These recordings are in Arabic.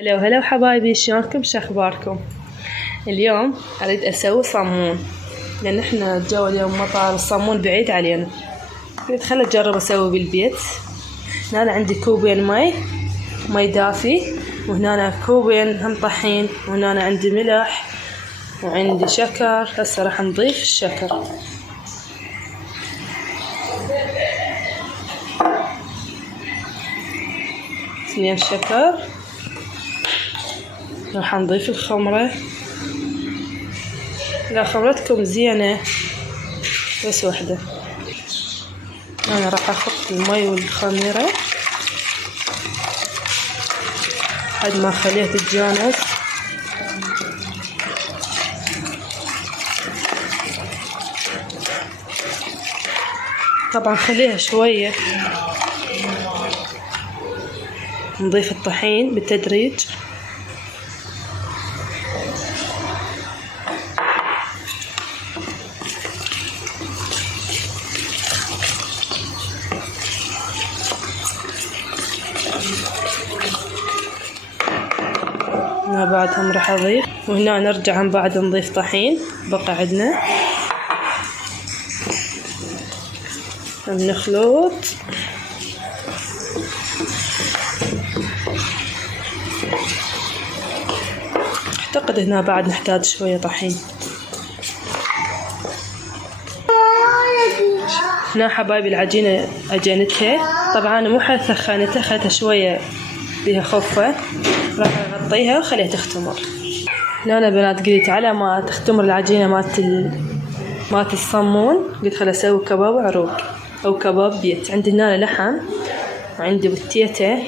هلا وهلا وحبايبي، شلونكم؟ شخباركم؟ اليوم اريد اسوي صمون، لان احنا الجو اليوم مطر، الصمون بعيد علينا. قلت خل اجرب اسوي بالبيت. هنا عندي كوبين مي دافي، وهنا كوبين هم طحين، وهنا عندي ملح وعندي شكر. هسه راح نضيف الشكر. اثنين شكر. راح نضيف الخمرة. إذا خمرتكم زينة بس وحدة. أنا راح أخط المي والخميرة لحد ما أخليها تتجانس. طبعا خليها شوية. نضيف الطحين بالتدريج. هنا بعدهم راح اضيف، وهنا نرجع من بعد نضيف طحين بقى عندنا. بنخلط. اعتقد هنا بعد نحتاج شوية طحين. هنا حبايبي العجينة عجينتها، طبعا مو سخنتها، خلتها شوية فيها خفة. راح اغطيها وخليها تختمر. هنا أنا بنات قلت على ما تختمر العجينة مالت الصمون، قلت خل اسوي كباب عروق او كباب بيت. عندي هنا لحم، وعندي بتيتة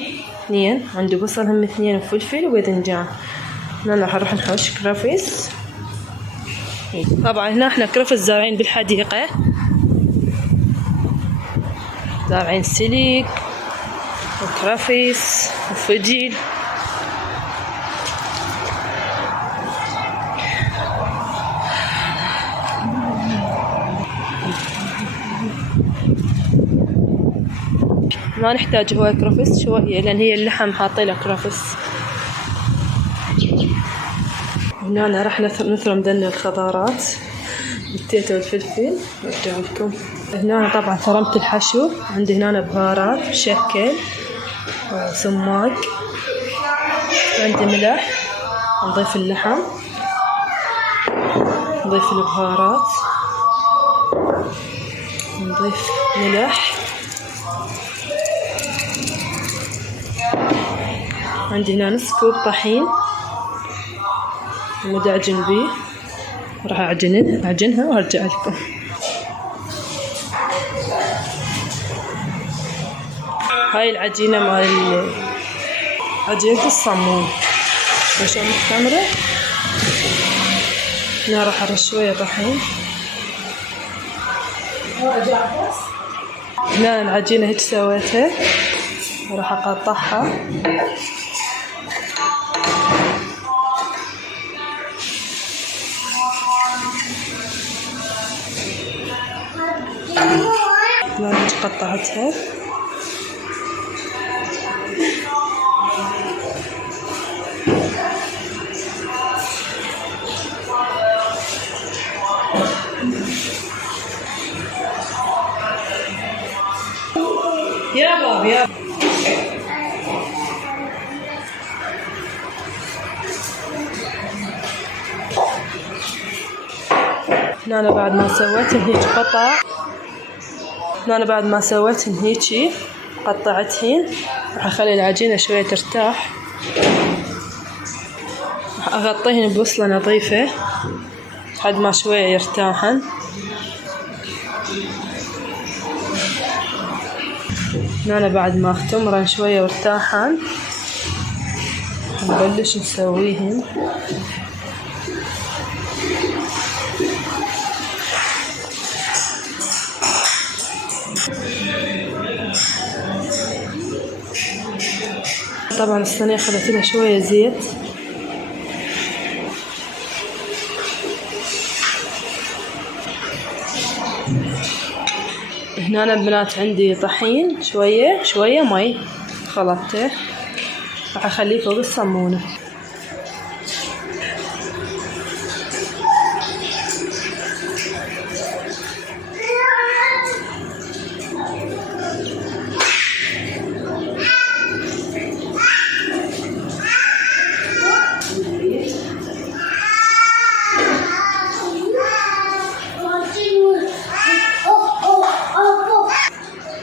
2، عندي بصل هم 2، وفلفل وباذنجان. هنا راح نروح نحوش كرفس. طبعا هنا احنا كرفس زارعين بالحديقة، زارعين سليك وكرفس وفجل. ما نحتاج هو كرفس شوية، لأن هي اللحم حاطيله كرفس. هنا راح نثرم دن الخضارات، التيتة والفلفل. ارجع لكم. هنا طبعا ثرمت الحشو. عندي هنا بهارات مشكل وسماق، عندي ملح. نضيف اللحم، نضيف البهارات، نضيف ملح. عندي هنا نص كوب طحين مدعجن بيه. راح اعجنها وارجع لكم. هاي العجينة مال عجينة الصمون عشان مختمرة. هنا راح ارش شوية طحين. هنا العجينة هيك سويتها، وراح اقطعها. هنا قطعتها. يا بابا يا هنا أنا بعد ما سويتهن هيك قطع. هنا أنا بعد ما سويتهن هيجي قطعتهن. راح اخلي العجينة شوية ترتاح. راح اغطيهن بوصلة نظيفة لحد ما شوية يرتاحن. هنا أنا بعد ما اختمرن شوية وارتاحن نبلش نسويهن. طبعا الصينية خلت لها شوية زيت. هنا أنا بنات عندي طحين شوية مي خلطته. راح اخليه فوق الصمونة.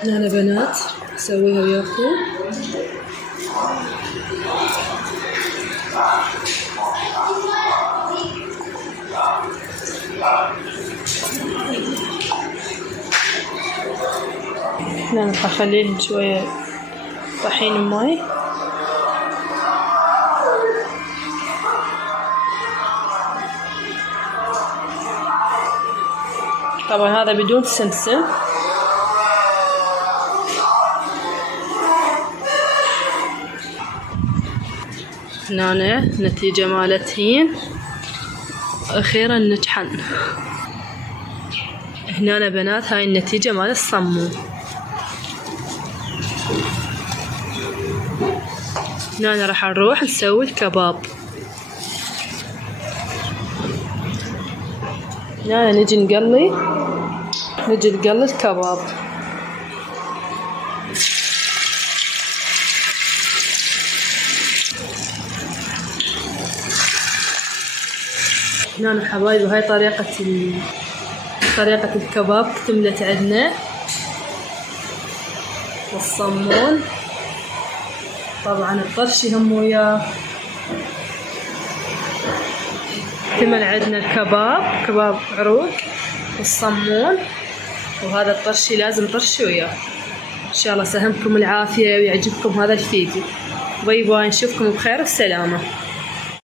هنا بنات اسويها وياكم. هنا راح اخليهم شوية طحين ماي. طبعا هذا بدون سمسم. هنا نتيجة مالتهن أخيرا نجحن. هنا بنات هاي النتيجة مال الصمون. هنا راح نروح نسوي الكباب. هنا نجي نقلي الكباب. هنا حبايبي هاي طريقة الكباب كتملت عندنا. والصمون طبعا الطرشي هم وياه. كمل عندنا الكباب، كباب عروق والصمون، وهذا الطرشي لازم طرشي وياه. ان شاء الله سهمكم العافية ويعجبكم هذا الفيديو. باي باي، نشوفكم بخير والسلامة.